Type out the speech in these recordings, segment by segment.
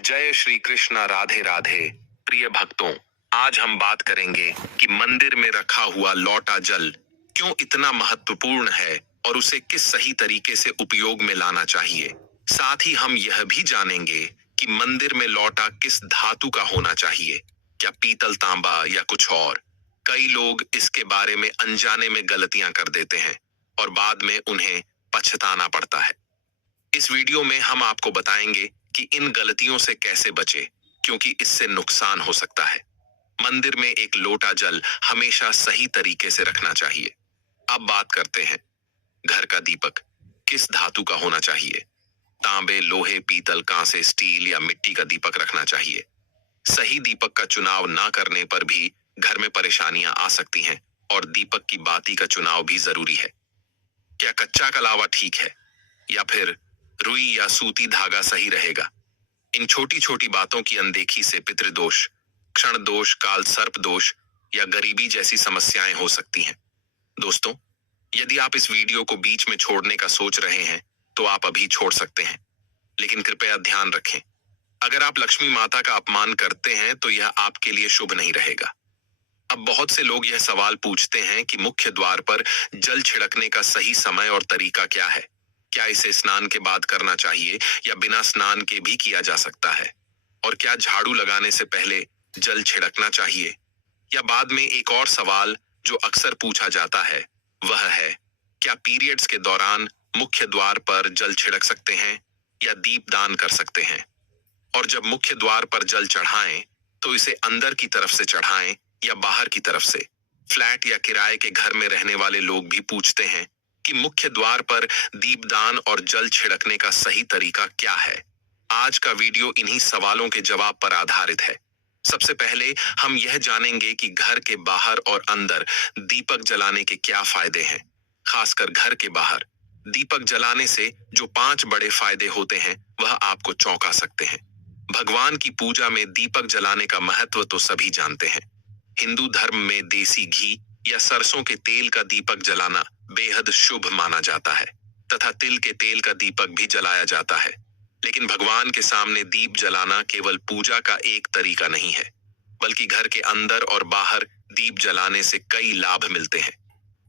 जय श्री कृष्णा। राधे राधे। प्रिय भक्तों, आज हम बात करेंगे कि मंदिर में रखा हुआ लौटा जल क्यों इतना महत्वपूर्ण है और उसे किस सही तरीके से उपयोग में लाना चाहिए। साथ ही हम यह भी जानेंगे कि मंदिर में लौटा किस धातु का होना चाहिए, क्या पीतल, तांबा या कुछ और। कई लोग इसके बारे में अनजाने में गलतियां कर देते हैं और बाद में उन्हें पछताना पड़ता है। इस वीडियो में हम आपको बताएंगे कि इन गलतियों से कैसे बचें, क्योंकि इससे नुकसान हो सकता है। मंदिर में एक लोटा जल हमेशा सही तरीके से रखना चाहिए। अब बात करते हैं, घर का दीपक किस धातु का होना चाहिए। तांबे, लोहे, पीतल, कांसे, स्टील या मिट्टी का दीपक रखना चाहिए। सही दीपक का चुनाव ना करने पर भी घर में परेशानियां आ सकती हैं और दीपक की बाती का चुनाव भी जरूरी है। क्या कच्चा कलावा ठीक है या फिर रुई या सूती धागा सही रहेगा। इन छोटी छोटी बातों की अनदेखी से पितृदोष, क्षण दोष, काल सर्प दोष या गरीबी जैसी समस्याएं हो सकती हैं। दोस्तों, यदि आप इस वीडियो को बीच में छोड़ने का सोच रहे हैं तो आप अभी छोड़ सकते हैं, लेकिन कृपया ध्यान रखें, अगर आप लक्ष्मी माता का अपमान करते हैं तो यह आपके लिए शुभ नहीं रहेगा। अब बहुत से लोग यह सवाल पूछते हैं कि मुख्य द्वार पर जल छिड़कने का सही समय और तरीका क्या है। क्या इसे स्नान के बाद करना चाहिए या बिना स्नान के भी किया जा सकता है? और क्या झाड़ू लगाने से पहले जल छिड़कना चाहिए? या बाद में एक और सवाल जो अक्सर पूछा जाता है वह है, क्या पीरियड्स के दौरान मुख्य द्वार पर जल छिड़क सकते हैं या दीपदान कर सकते हैं? और जब मुख्य द्वार पर जल चढ़ाएं तो इसे अंदर की तरफ से चढ़ाएं या बाहर की तरफ से। फ्लैट या किराए के घर में रहने वाले लोग भी पूछते हैं कि मुख्य द्वार पर दीपदान और जल छिड़कने का सही तरीका क्या है। आज का वीडियो इन्हीं सवालों के जवाब पर आधारित है। सबसे पहले हम यह जानेंगे कि घर के बाहर और अंदर दीपक जलाने के क्या फायदे हैं। खासकर घर के बाहर दीपक जलाने से जो 5 बड़े फायदे होते हैं वह आपको चौंका सकते हैं। भगवान की पूजा में दीपक जलाने का महत्व तो सभी जानते हैं। हिंदू धर्म में देसी घी या सरसों के तेल का दीपक जलाना बेहद शुभ माना जाता है तथा तिल के तेल का दीपक भी जलाया जाता है। लेकिन भगवान के सामने दीप जलाना केवल पूजा का एक तरीका नहीं है, बल्कि घर के अंदर और बाहर दीप जलाने से कई लाभ मिलते हैं।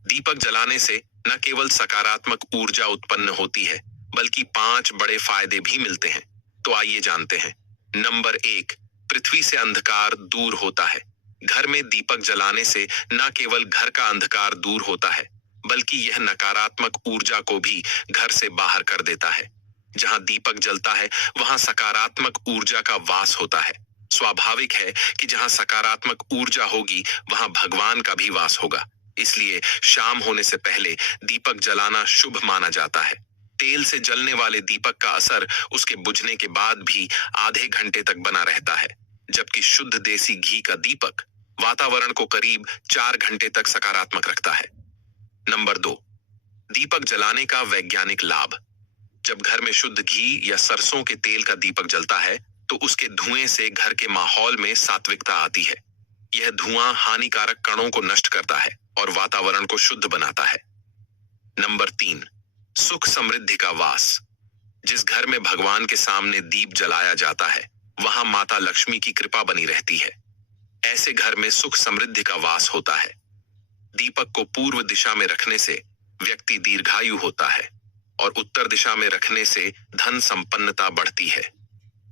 दीपक जलाने से न केवल सकारात्मक ऊर्जा उत्पन्न होती है, बल्कि 5 बड़े फायदे भी मिलते हैं। तो आइए जानते हैं। नंबर 1, पृथ्वी से अंधकार दूर होता है। घर में दीपक जलाने से न केवल घर का अंधकार दूर होता है, बल्कि यह नकारात्मक ऊर्जा को भी घर से बाहर कर देता है। जहां दीपक जलता है वहां सकारात्मक ऊर्जा का वास होता है। स्वाभाविक है कि जहां सकारात्मक ऊर्जा होगी वहां भगवान का भी वास होगा। इसलिए शाम होने से पहले दीपक जलाना शुभ माना जाता है। तेल से जलने वाले दीपक का असर उसके बुझने के बाद भी आधे घंटे तक बना रहता है, जबकि शुद्ध देसी घी का दीपक वातावरण को करीब 4 घंटे तक सकारात्मक रखता है। नंबर 2, दीपक जलाने का वैज्ञानिक लाभ। जब घर में शुद्ध घी या सरसों के तेल का दीपक जलता है तो उसके धुएं से घर के माहौल में सात्विकता आती है। यह धुआं हानिकारक कणों को नष्ट करता है और वातावरण को शुद्ध बनाता है। नंबर 3, सुख समृद्धि का वास। जिस घर में भगवान के सामने दीप जलाया जाता है वहां माता लक्ष्मी की कृपा बनी रहती है। ऐसे घर में सुख समृद्धि का वास होता है। दीपक को पूर्व दिशा में रखने से व्यक्ति दीर्घायु होता है और उत्तर दिशा में रखने से धन संपन्नता बढ़ती है।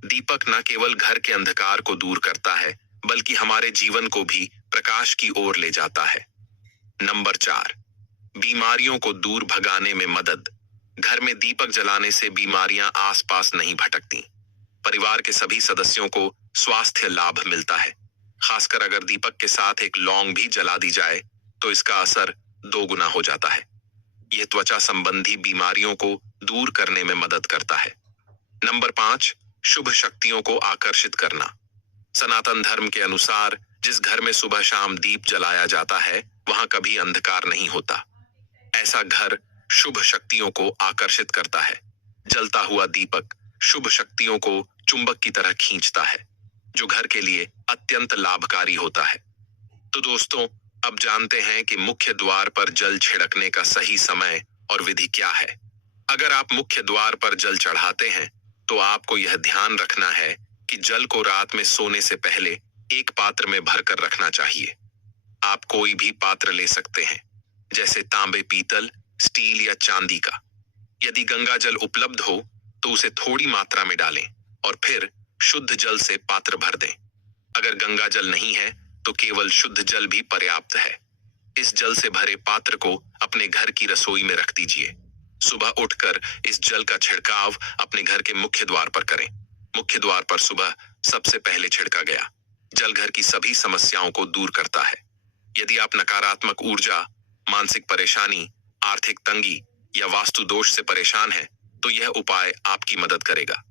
दीपक न केवल घर के अंधकार को दूर करता है, बल्कि हमारे जीवन को भी प्रकाश की ओर ले जाता है। नंबर 4, बीमारियों को दूर भगाने में मदद। घर में दीपक जलाने से बीमारियां आसपास नहीं भटकती। परिवार के सभी सदस्यों को स्वास्थ्य लाभ मिलता है। खासकर अगर दीपक के साथ एक लौंग भी जला दी जाए तो इसका असर 2 गुना हो जाता है। यह त्वचा संबंधी बीमारियों को दूर करने में मदद करता है। नंबर 5, शुभ शक्तियों को आकर्षित करना। सनातन धर्म के अनुसार जिस घर में सुबह शाम दीप जलाया जाता है वहां कभी अंधकार नहीं होता। ऐसा घर शुभ शक्तियों को आकर्षित करता है। जलता हुआ दीपक शुभ शक्तियों को चुंबक की तरह खींचता है, जो घर के लिए अत्यंत लाभकारी होता है। तो दोस्तों, अब जानते हैं कि मुख्य द्वार पर जल छिड़कने का सही समय और विधि क्या है। अगर आप मुख्य द्वार पर जल चढ़ाते हैं तो आपको यह ध्यान रखना है कि जल को रात में सोने से पहले एक पात्र में भरकर रखना चाहिए। आप कोई भी पात्र ले सकते हैं, जैसे तांबे, पीतल, स्टील या चांदी का। यदि गंगा जल उपलब्ध हो तो उसे थोड़ी मात्रा में डालें और फिर शुद्ध जल से पात्र भर दें। अगर गंगा जल नहीं है तो केवल शुद्ध जल भी पर्याप्त है। इस जल से भरे पात्र को अपने घर की रसोई में रख दीजिए। सुबह उठकर इस जल का छिड़काव अपने घर के मुख्य द्वार पर करें। मुख्य द्वार पर सुबह सबसे पहले छिड़का गया जल घर की सभी समस्याओं को दूर करता है। यदि आप नकारात्मक ऊर्जा, मानसिक परेशानी, आर्थिक तंगी या वास्तु दोष से परेशान हैं, तो यह उपाय आपकी मदद करेगा।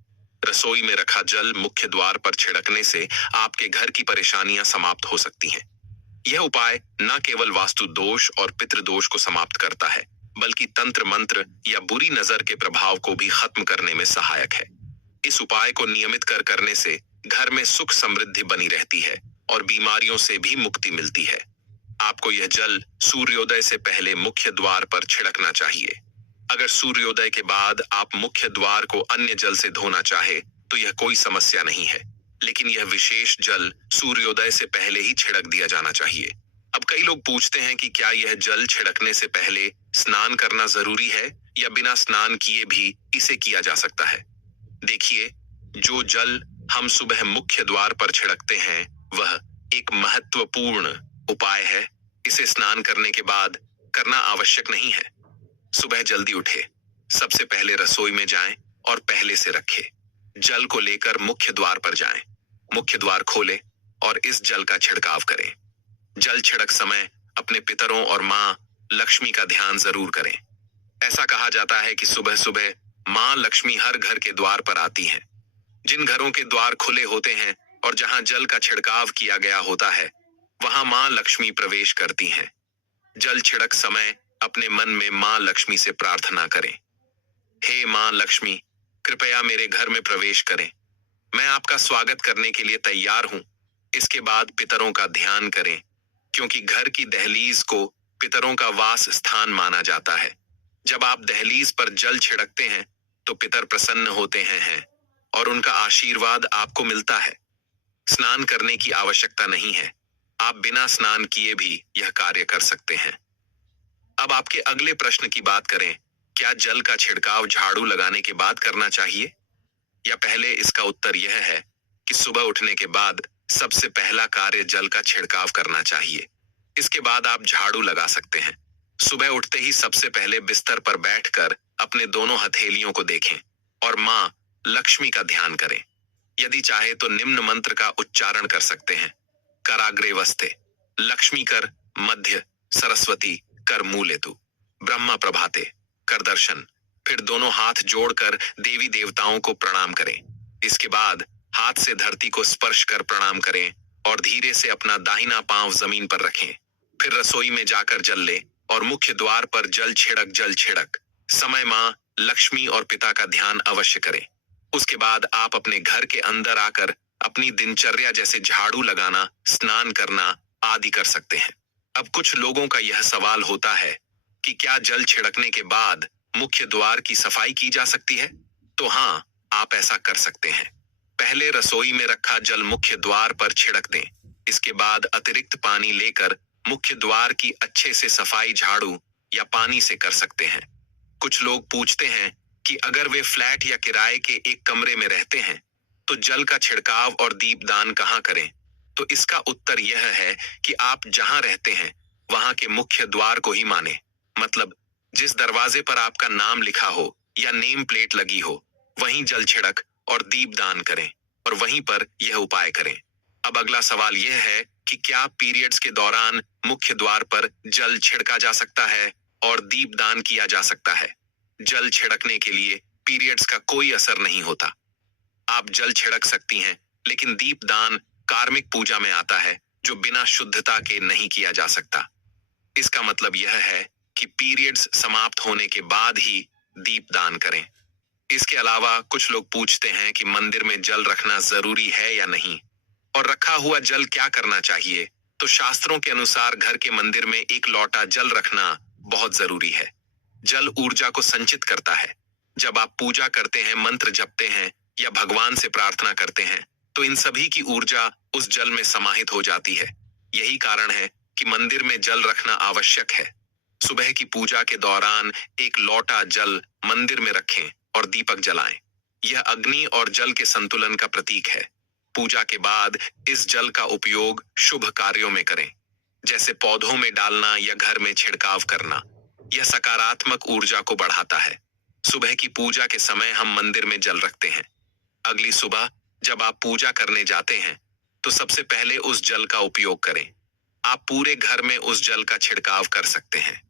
रसोई में रखा जल मुख्य द्वार पर छिड़कने से आपके घर की परेशानियां समाप्त हो सकती हैं। यह उपाय न केवल वास्तु दोष और पितृदोष को समाप्त करता है, बल्कि तंत्र मंत्र या बुरी नजर के प्रभाव को भी खत्म करने में सहायक है। इस उपाय को नियमित करने से घर में सुख समृद्धि बनी रहती है और बीमारियों से भी मुक्ति मिलती है। आपको यह जल सूर्योदय से पहले मुख्य द्वार पर छिड़कना चाहिए। अगर सूर्योदय के बाद आप मुख्य द्वार को अन्य जल से धोना चाहे तो यह कोई समस्या नहीं है, लेकिन यह विशेष जल सूर्योदय से पहले ही छिड़क दिया जाना चाहिए। अब कई लोग पूछते हैं कि क्या यह जल छिड़कने से पहले स्नान करना जरूरी है या बिना स्नान किए भी इसे किया जा सकता है। देखिए, जो जल हम सुबह मुख्य द्वार पर छिड़कते हैं वह एक महत्वपूर्ण उपाय है। इसे स्नान करने के बाद करना आवश्यक नहीं है। सुबह जल्दी उठे, सबसे पहले रसोई में जाएं और पहले से रखें जल को लेकर मुख्य द्वार पर जाएं। मुख्य द्वार खोलें और इस जल का छिड़काव करें। जल छिड़क समय अपने पितरों और मां लक्ष्मी का ध्यान जरूर करें। ऐसा कहा जाता है कि सुबह सुबह मां लक्ष्मी हर घर के द्वार पर आती हैं। जिन घरों के द्वार खुले होते हैं और जहां जल का छिड़काव किया गया होता है, वहां मां लक्ष्मी प्रवेश करती हैं। जल छिड़क समय अपने मन में मां लक्ष्मी से प्रार्थना करें, हे मां लक्ष्मी, कृपया मेरे घर में प्रवेश करें। मैं आपका स्वागत करने के लिए तैयार हूं। इसके बाद पितरों का ध्यान करें, क्योंकि घर की दहलीज को पितरों का वास स्थान माना जाता है। जब आप दहलीज पर जल छिड़कते हैं तो पितर प्रसन्न होते हैं और उनका आशीर्वाद आपको मिलता है। स्नान करने की आवश्यकता नहीं है, आप बिना स्नान किए भी यह कार्य कर सकते हैं। अब आपके अगले प्रश्न की बात करें, क्या जल का छिड़काव झाड़ू लगाने के बाद करना चाहिए या पहले? इसका उत्तर यह है कि सुबह उठने के बाद सबसे पहला कार्य जल का छिड़काव करना चाहिए। इसके बाद आप झाड़ू लगा सकते हैं। सुबह उठते ही सबसे पहले बिस्तर पर बैठकर अपने दोनों हथेलियों को देखें और मां लक्ष्मी का ध्यान करें। यदि चाहे तो निम्न मंत्र का उच्चारण कर सकते हैं, कराग्रे वस्ते, लक्ष्मी कर मध्य, सरस्वती कर मूलेतु, ब्रह्मा प्रभाते कर दर्शन। फिर दोनों हाथ जोड़कर देवी देवताओं को प्रणाम करें। इसके बाद हाथ से धरती को स्पर्श कर प्रणाम करें और धीरे से अपना दाहिना पांव जमीन पर रखें। फिर रसोई में जाकर जल ले और मुख्य द्वार पर जल छिड़क समय मां लक्ष्मी और पिता का ध्यान अवश्य करें। उसके बाद आप अपने घर के अंदर आकर अपनी दिनचर्या जैसे झाड़ू लगाना, स्नान करना आदि कर सकते हैं। अब कुछ लोगों का यह सवाल होता है कि क्या जल छिड़कने के बाद मुख्य द्वार की सफाई की जा सकती है? तो हाँ, आप ऐसा कर सकते हैं। पहले रसोई में रखा जल मुख्य द्वार पर छिड़क दें। इसके बाद अतिरिक्त पानी लेकर मुख्य द्वार की अच्छे से सफाई झाड़ू या पानी से कर सकते हैं। कुछ लोग पूछते हैं कि अगर वे फ्लैट या किराए के एक कमरे में रहते हैं तो जल का छिड़काव और दीपदान कहाँ करें? तो इसका उत्तर यह है कि आप जहां रहते हैं वहां के मुख्य द्वार को ही माने। मतलब जिस दरवाजे पर आपका नाम लिखा हो या नेम प्लेट लगी हो, वहीं जल छिड़क और दीपदान करें और वहीं पर यह उपाय करें। अब अगला सवाल यह है कि क्या पीरियड्स के दौरान मुख्य द्वार पर जल छिड़का जा सकता है और दीपदान किया जा सकता है? जल छिड़कने के लिए पीरियड्स का कोई असर नहीं होता। आप जल छिड़क सकती हैं, लेकिन दीपदान कार्मिक पूजा में आता है, जो बिना शुद्धता के नहीं किया जा सकता। इसका मतलब यह है कि पीरियड्स समाप्त होने के बाद ही दीपदान करें। इसके अलावा कुछ लोग पूछते हैं कि मंदिर में जल रखना जरूरी है या नहीं और रखा हुआ जल क्या करना चाहिए। तो शास्त्रों के अनुसार घर के मंदिर में एक लोटा जल रखना बहुत जरूरी है। जल ऊर्जा को संचित करता है। जब आप पूजा करते हैं, मंत्र जपते हैं या भगवान से प्रार्थना करते हैं तो इन सभी की ऊर्जा उस जल में समाहित हो जाती है। यही कारण है कि मंदिर में जल रखना आवश्यक है। सुबह की पूजा के दौरान एक लोटा जल मंदिर में रखें और दीपक जलाएं। यह अग्नि और जल के संतुलन का प्रतीक है। पूजा के बाद इस जल का उपयोग शुभ कार्यों में करें, जैसे पौधों में डालना या घर में छिड़काव करना। यह सकारात्मक ऊर्जा को बढ़ाता है। सुबह की पूजा के समय हम मंदिर में जल रखते हैं। अगली सुबह जब आप पूजा करने जाते हैं, तो सबसे पहले उस जल का उपयोग करें। आप पूरे घर में उस जल का छिड़काव कर सकते हैं।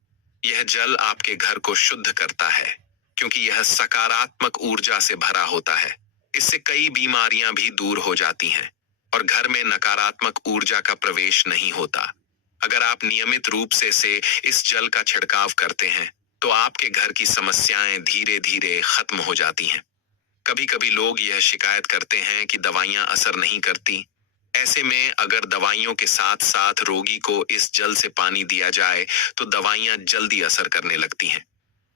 यह जल आपके घर को शुद्ध करता है, क्योंकि यह सकारात्मक ऊर्जा से भरा होता है। इससे कई बीमारियां भी दूर हो जाती हैं और घर में नकारात्मक ऊर्जा का प्रवेश नहीं होता। अगर आप नियमित रूप से इस जल का छिड़काव करते हैं, तो आपके घर की समस्याएं धीरे धीरे खत्म हो जाती हैं। कभी कभी लोग यह शिकायत करते हैं कि दवाइयां असर नहीं करती। ऐसे में अगर दवाइयों के साथ साथ रोगी को इस जल से पानी दिया जाए, तो दवाइयां जल्दी असर करने लगती हैं।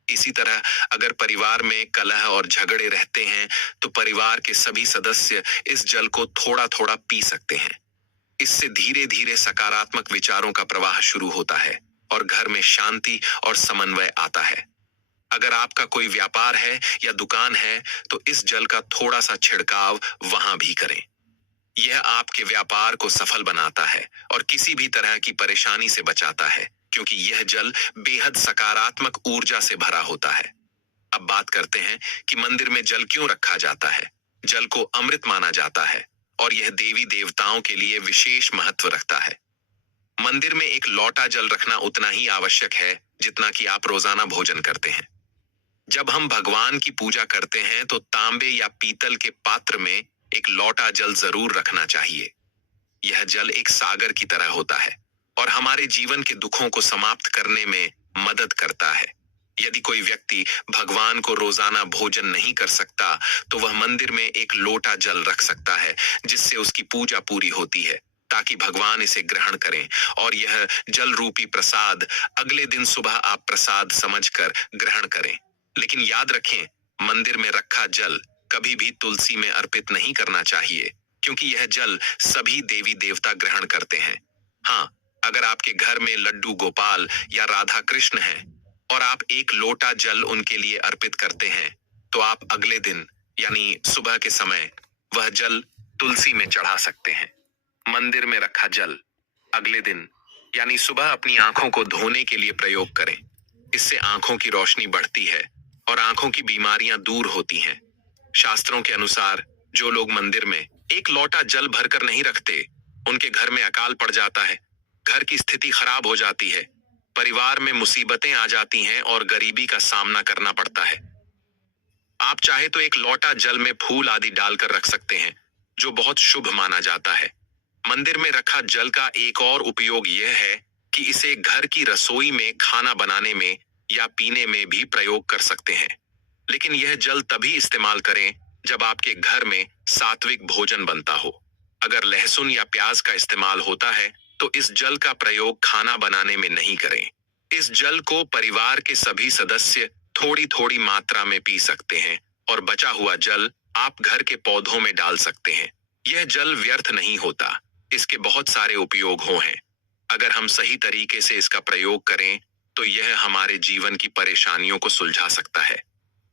इसी तरह अगर परिवार में कलह और झगड़े रहते हैं, तो परिवार के सभी सदस्य इस जल को थोड़ा थोड़ा पी सकते हैं। इससे धीरे धीरे सकारात्मक विचारों का प्रवाह शुरू होता है और घर में शांति और समन्वय आता है। अगर आपका कोई व्यापार है या दुकान है, तो इस जल का थोड़ा सा छिड़काव वहां भी करें। यह आपके व्यापार को सफल बनाता है और किसी भी तरह की परेशानी से बचाता है, क्योंकि यह जल बेहद सकारात्मक ऊर्जा से भरा होता है। अब बात करते हैं कि मंदिर में जल क्यों रखा जाता है। जल को अमृत माना जाता है और यह देवी देवताओं के लिए विशेष महत्व रखता है। मंदिर में एक लोटा जल रखना उतना ही आवश्यक है जितना कि आप रोजाना भोजन करते हैं। जब हम भगवान की पूजा करते हैं, तो तांबे या पीतल के पात्र में एक लोटा जल जरूर रखना चाहिए। यह जल एक सागर की तरह होता है और हमारे जीवन के दुखों को समाप्त करने में मदद करता है। यदि कोई व्यक्ति भगवान को रोजाना भोजन नहीं कर सकता, तो वह मंदिर में एक लोटा जल रख सकता है, जिससे उसकी पूजा पूरी होती है, ताकि भगवान इसे ग्रहण करें और यह जल रूपी प्रसाद अगले दिन सुबह आप प्रसाद समझकर ग्रहण करें। लेकिन याद रखें, मंदिर में रखा जल कभी भी तुलसी में अर्पित नहीं करना चाहिए, क्योंकि यह जल सभी देवी देवता ग्रहण करते हैं। हाँ, अगर आपके घर में लड्डू गोपाल या राधा कृष्ण हैं और आप एक लोटा जल उनके लिए अर्पित करते हैं, तो आप अगले दिन यानी सुबह के समय वह जल तुलसी में चढ़ा सकते हैं। मंदिर में रखा जल अगले दिन यानी सुबह अपनी आंखों को धोने के लिए प्रयोग करें। इससे आंखों की रोशनी बढ़ती है और आंखों की बीमारियां दूर होती हैं। शास्त्रों के अनुसार जो लोग मंदिर में एक लोटा जल भरकर नहीं रखते, उनके घर में अकाल पड़ जाता है, घर की स्थिति खराब हो जाती है, परिवार में मुसीबतें आ जाती हैं और गरीबी का सामना करना पड़ता है। आप चाहे तो एक लोटा जल में फूल आदि डालकर रख सकते हैं, जो बहुत शुभ माना जाता है। मंदिर में रखा जल का एक और उपयोग यह है कि इसे घर की रसोई में खाना बनाने में या पीने में भी प्रयोग कर सकते हैं। लेकिन यह जल तभी इस्तेमाल करें जब आपके घर में सात्विक भोजन बनता हो। अगर लहसुन या प्याज का इस्तेमाल होता है, तो इस जल का प्रयोग खाना बनाने में नहीं करें। इस जल को परिवार के सभी सदस्य थोड़ी थोड़ी मात्रा में पी सकते हैं और बचा हुआ जल आप घर के पौधों में डाल सकते हैं। यह जल व्यर्थ नहीं होता, इसके बहुत सारे उपयोग हैं। अगर हम सही तरीके से इसका प्रयोग करें, तो यह हमारे जीवन की परेशानियों को सुलझा सकता है।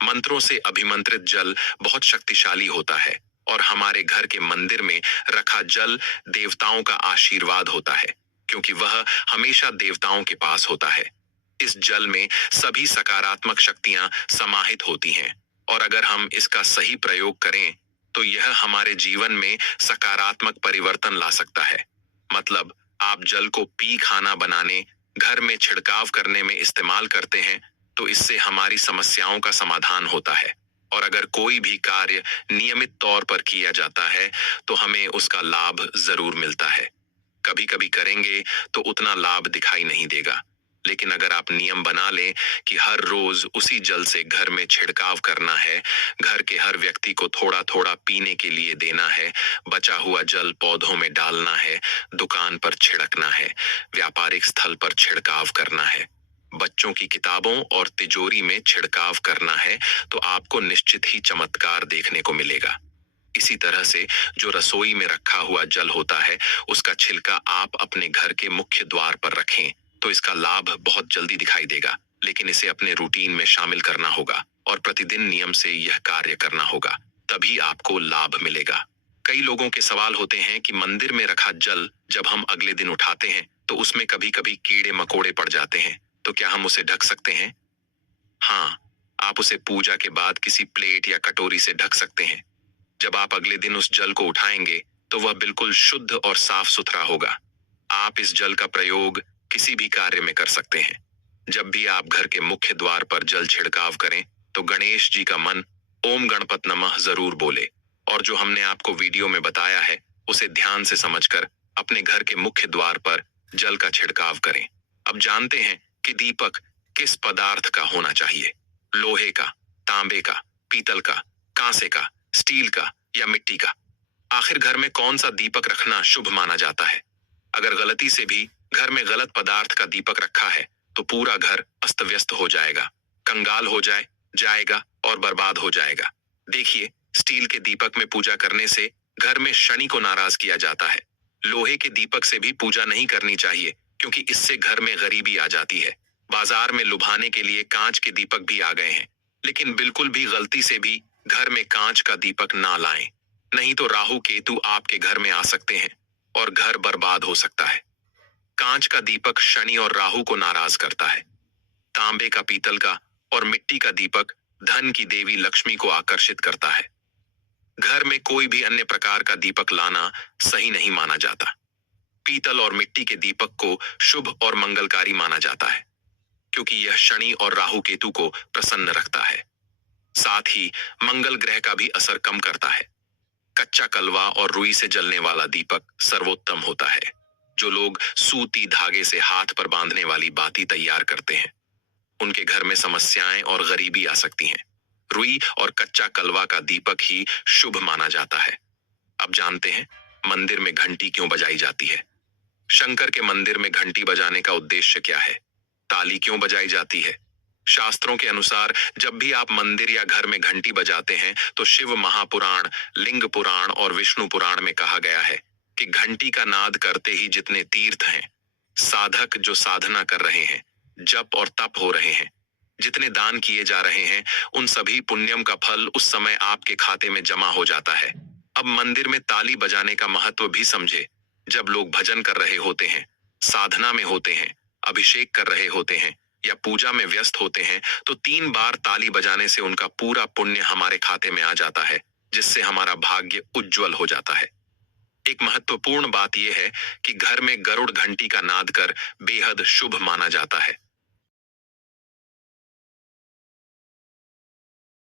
मंत्रों से अभिमंत्रित जल बहुत शक्तिशाली होता है और हमारे घर के मंदिर में रखा जल देवताओं का आशीर्वाद होता है, क्योंकि वह हमेशा देवताओं के पास होता है। इस जल में सभी सकारात्मक शक्तियां समाहित होती हैं और अगर हम इसका सही प्रयोग करें, तो यह हमारे जीवन में सकारात्मक परिवर्तन ला सकता है। मतलब, आप जल को पी खाना बनाने, घर में छिड़काव करने में इस्तेमाल करते हैं, तो इससे हमारी समस्याओं का समाधान होता है। और अगर कोई भी कार्य नियमित तौर पर किया जाता है, तो हमें उसका लाभ जरूर मिलता है। कभी कभी करेंगे तो उतना लाभ दिखाई नहीं देगा, लेकिन अगर आप नियम बना लें कि हर रोज उसी जल से घर में छिड़काव करना है, घर के हर व्यक्ति को थोड़ा थोड़ा पीने के लिए देना है, बचा हुआ जल पौधों में डालना है, दुकान पर छिड़कना है, व्यापारिक स्थल पर छिड़काव करना है, बच्चों की किताबों और तिजोरी में छिड़काव करना है, तो आपको निश्चित ही चमत्कार देखने को मिलेगा। इसी तरह से जो रसोई में रखा हुआ जल होता है, उसका छिलका आप अपने घर के मुख्य द्वार पर रखें तो इसका लाभ बहुत जल्दी दिखाई देगा। लेकिन इसे अपने रूटीन में शामिल करना होगा और प्रतिदिन नियम से यह कार्य करना होगा, तभी आपको लाभ मिलेगा। कई लोगों के सवाल होते हैं कि मंदिर में रखा जल जब हम अगले दिन उठाते हैं तो उसमें कभी कभी कीड़े मकोड़े पड़ जाते हैं, तो क्या हम उसे ढक सकते हैं? हाँ, आप उसे पूजा के बाद किसी प्लेट या कटोरी से ढक सकते हैं। जब आप अगले दिन उस जल को उठाएंगे तो वह बिल्कुल शुद्ध और साफ सुथरा होगा। आप इस जल का प्रयोग किसी भी कार्य में कर सकते हैं। जब भी आप घर के मुख्य द्वार पर जल छिड़काव करें तो गणेश जी का मन ओम गणपत नमः जरूर बोले, और जो हमने आपको वीडियो में बताया है उसे ध्यान से समझकर अपने घर के मुख्य द्वार पर जल का छिड़काव करें। अब जानते हैं कि दीपक किस पदार्थ का होना चाहिए। लोहे का, तांबे का, पीतल का, कांसे का, स्टील का या मिट्टी का। आखिर घर में कौन सा दीपक रखना शुभ माना जाता है? अगर गलती से भी घर में गलत पदार्थ का दीपक रखा है तो पूरा घर अस्त व्यस्त हो जाएगा, कंगाल हो जाएगा और बर्बाद हो जाएगा। देखिए, स्टील के दीपक में पूजा करने से घर में शनि को नाराज किया जाता है। लोहे के दीपक से भी पूजा नहीं करनी चाहिए क्योंकि इससे घर में गरीबी आ जाती है। बाजार में लुभाने के लिए कांच के दीपक भी आ गए हैं, लेकिन बिल्कुल भी गलती से भी घर में कांच का दीपक ना लाएं, नहीं तो राहु केतु आपके घर में आ सकते हैं और घर बर्बाद हो सकता है। कांच का दीपक शनि और राहु को नाराज करता है। तांबे का, पीतल का और मिट्टी का दीपक धन की देवी लक्ष्मी को आकर्षित करता है। घर में कोई भी अन्य प्रकार का दीपक लाना सही नहीं माना जाता। पीतल और मिट्टी के दीपक को शुभ और मंगलकारी माना जाता है क्योंकि यह शनि और राहु केतु को प्रसन्न रखता है। साथ ही मंगल ग्रह का भी असर कम करता है। कच्चा कलवा और रुई से जलने वाला दीपक सर्वोत्तम होता है। जो लोग सूती धागे से हाथ पर बांधने वाली बाती तैयार करते हैं उनके घर में समस्याएं और गरीबी आ सकती हैं। रुई और कच्चा कलवा का दीपक ही शुभ माना जाता है। अब जानते हैं मंदिर में घंटी क्यों बजाई जाती है। शंकर के मंदिर में घंटी बजाने का उद्देश्य क्या है? ताली क्यों बजाई जाती है? शास्त्रों के अनुसार जब भी आप मंदिर या घर में घंटी बजाते हैं तो शिव महापुराण, लिंग पुराण और विष्णु पुराण में कहा गया है कि घंटी का नाद करते ही जितने तीर्थ हैं, साधक जो साधना कर रहे हैं, जप और तप हो रहे हैं, जितने दान किए जा रहे हैं, उन सभी पुण्यम का फल उस समय आपके खाते में जमा हो जाता है। अब मंदिर में ताली बजाने का महत्व भी समझे। जब लोग भजन कर रहे होते हैं, साधना में होते हैं, अभिषेक कर रहे होते हैं या पूजा में व्यस्त होते हैं तो 3 बार ताली बजाने से उनका पूरा पुण्य हमारे खाते में आ जाता है, जिससे हमारा भाग्य उज्जवल हो जाता है। एक महत्वपूर्ण बात यह है कि घर में गरुड़ घंटी का नाद कर बेहद शुभ माना जाता है।